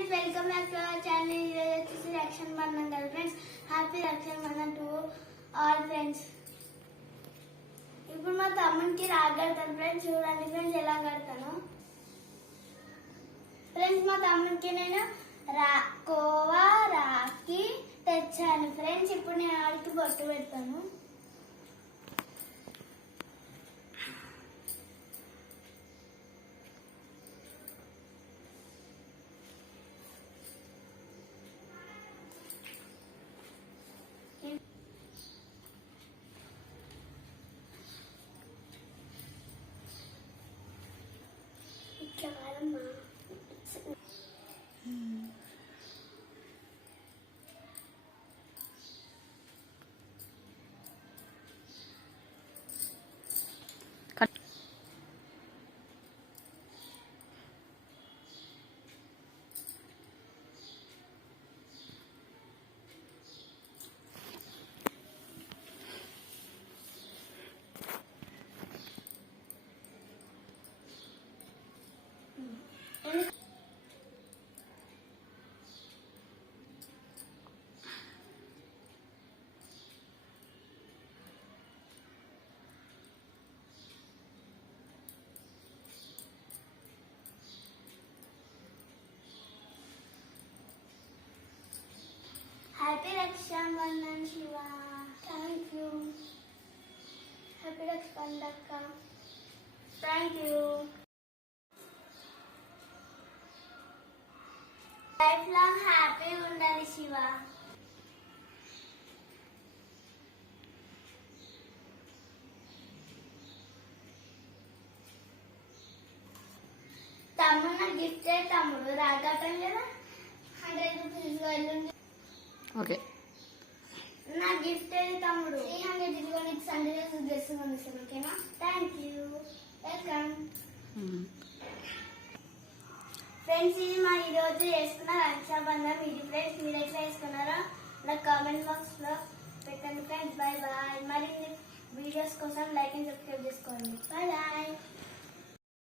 Friends, welcome back to our channel. ఈరోజు వచ్చేసి రక్షాబంధన్ కదా friends. Happy Rakshabandhan to all friends. ఇప్పుడు మా తమ్మునికి రాఖీ కడతాను ఫ్రెండ్స్. చూడండి ఫ్రెండ్స్ ఎలా కడతాను. ఫ్రెండ్స్, మా తమ్మునికి నేను కోవా రాఖీ తెచ్చాను ఫ్రెండ్స్. ఇప్పుడు నేను ఆడికి బొట్టు పెడతాను. Happy Rakshabandhan Shiva. Thank you. Happy Rakshabandhan. Thank you. Lifelong happy undali Shiva. తమ్ముడు నాకు గిఫ్ట్ చేయి. తమ్ముడు రాగటం కదా 100 రూపీస్ వాళ్ళు. ఓకే, నా గిఫ్ట్ ఏది తమ్ముడు? 300 ఇదిగోని సండే రోజు డ్రెస్ కొనిస్తాను. ఓకేనా? Thank you. వెల్కమ్. ఫ్రెండ్స్, ఇది మా ఈరోజు వేసుకున్న రక్షాబంధన్. ఇది ఫ్రెండ్స్, మీరు ఎట్లా వేసుకున్నారో నాకు కామెంట్ బాక్స్ లో పెట్టండి ఫ్రెండ్స్. Bye bye. మరిన్ని వీడియోస్ కోసం లైక్ అండ్ సబ్స్క్రైబ్ చేసుకోండి. Bye bye.